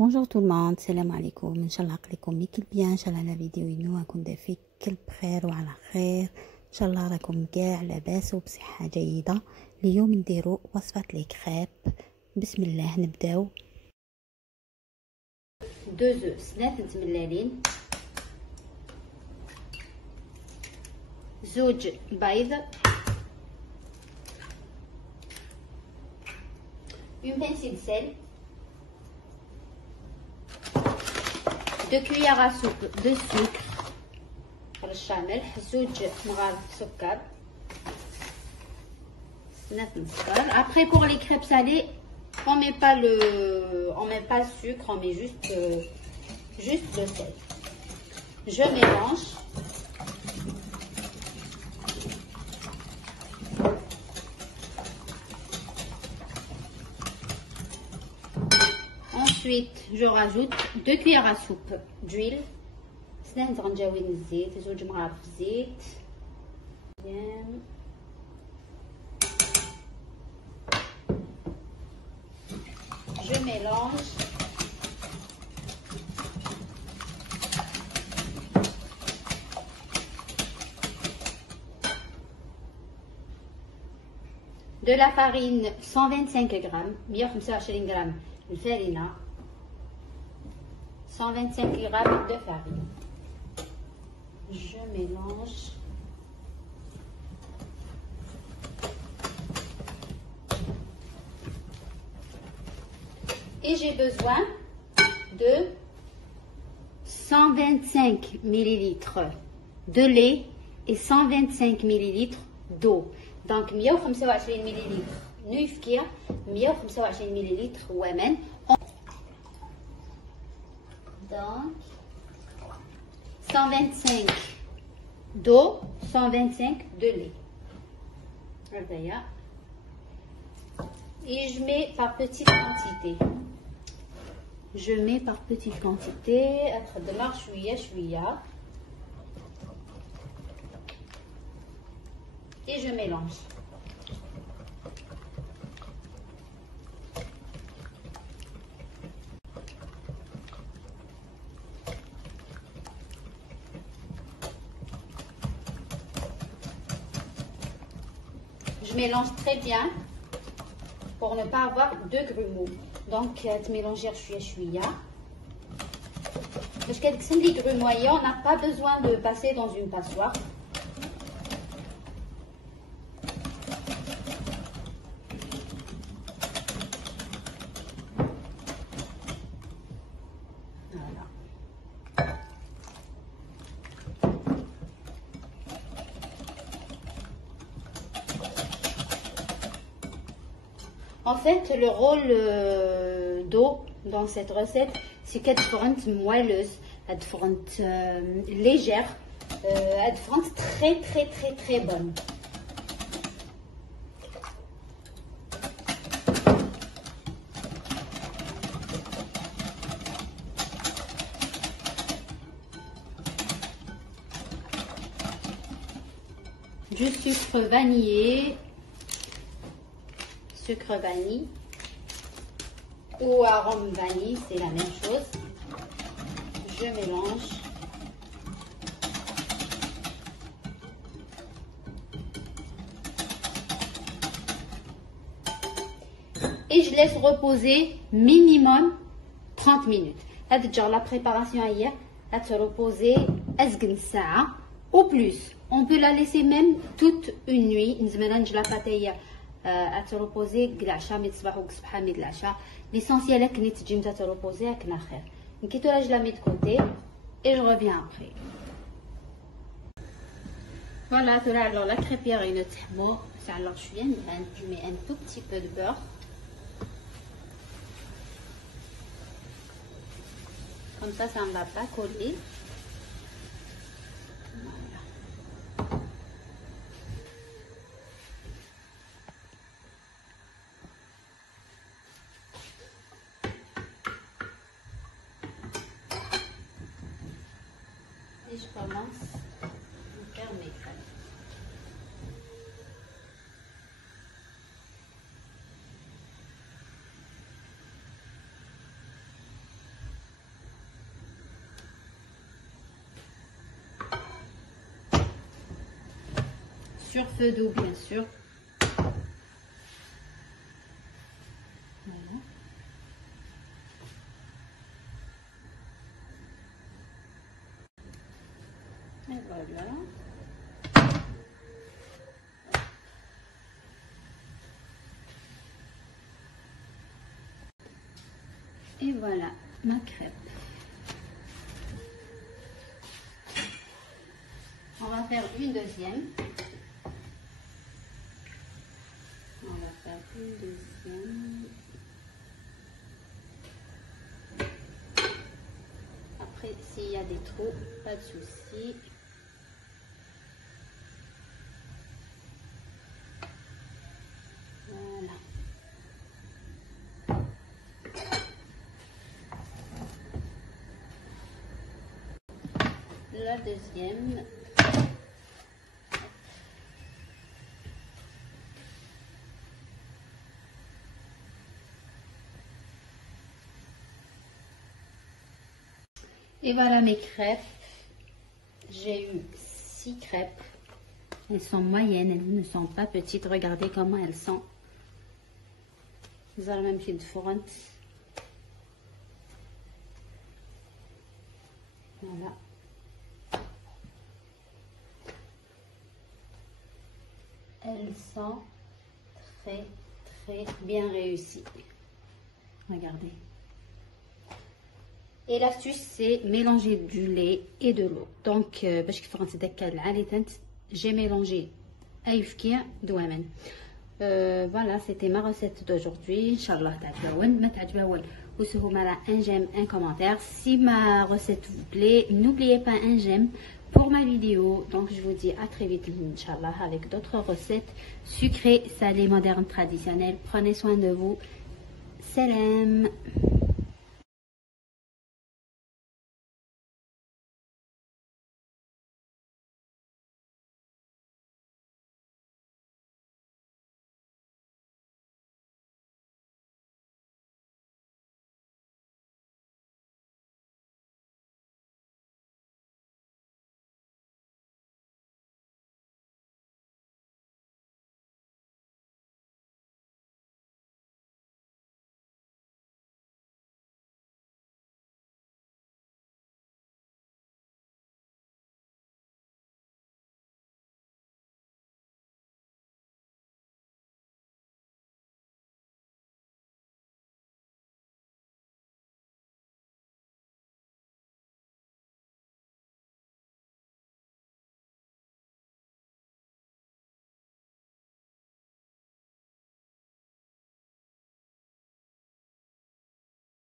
Bonjour tout le monde, salam alaikum. Inch'Allah عقلكم يكل bien. Inch'Allah la vidéo ينو أكون دافي كل بخير وعلى خير. Inch'Allah راكم كاع لاباس وبصحة جيدة. اليوم نديرو وصفة لي كريب. بسم الله نبداو. 2 œufs سنات متملالين، زوج بيض، une pincée de sel, 2 cuillères à soupe de sucre رشة ملح، زوج مغارف سكر، سنات السكر. Après pour les crêpes salées, on met pas le sucre, on met juste le sel. Je mélange. Ensuite, je rajoute 2 cuillères à soupe d'huile. سنان تغنجاوين الزيت، زوج مغارف زيت. Bien. Je mélange. De la farine 125 grammes، 125 grammes الفارينة، 125 grammes de farine. Je mélange. Et j'ai besoin de 125 ml de lait et 125 ml d'eau. Donc 125 ml نويفكيا، 125 ملل ومن. Donc 125 d'eau, 125 de lait. هذايا. Et je mets par petite quantité. Je mets par petite quantité. أتخدمها شوية شوية. Et je mélange. Je mélange très bien pour ne pas avoir de grumeaux. Donc, mélanger شوية شوية. Parce que si les grumeaux, on n'a pas besoin de passer dans une passoire. Voilà. En fait, le rôle d'eau dans cette recette, c'est qu'elle soit moelleuse, elle soit légère, elle soit très bonne. Du sucre vanillé. Sucre vanille ou arôme vanille, c'est la même chose. Je mélange. Et je laisse reposer minimum 30 minutes. La préparation hier, elle se reposer ou plus. On peut la laisser même toute une nuit. La pâte à te reposer العشاء مي تصبح وصبحه مي العشاء. L'essentiel est que tu تجي te reposer avec ناخر. نكيتو je la mets de côté et je reviens après. Voilà, alors la crêpière est نتحمو. Alors je mets un tout petit peu de beurre. Comme ça ne va pas coller. Et je commence à faire mes crêpes. sur feu doux, bien sûr. Voilà. Et voilà. Et voilà ma crêpe. On va faire une deuxième. On va faire une deuxième. Après, s'il y a des trous, pas de souci. Voilà. La deuxième. Et voilà mes crêpes. J'ai eu 6 crêpes. Elles sont moyennes, elles ne sont pas petites. Regardez comment elles sont. Vous avez même fait de fourrant. Voilà. Elles sont très bien réussies. Regardez. Et l'astuce, c'est mélanger du lait et de l'eau. Donc, j'ai mélangé aïfkia douamen. Voilà, c'était ma recette d'aujourd'hui. Inch'Allah, un j'aime, un commentaire. Si ma recette vous plaît, n'oubliez pas un j'aime pour ma vidéo. Donc, je vous dis à très vite, Inch'Allah, avec d'autres recettes sucrées, salées, modernes, traditionnelles. Prenez soin de vous. Salam.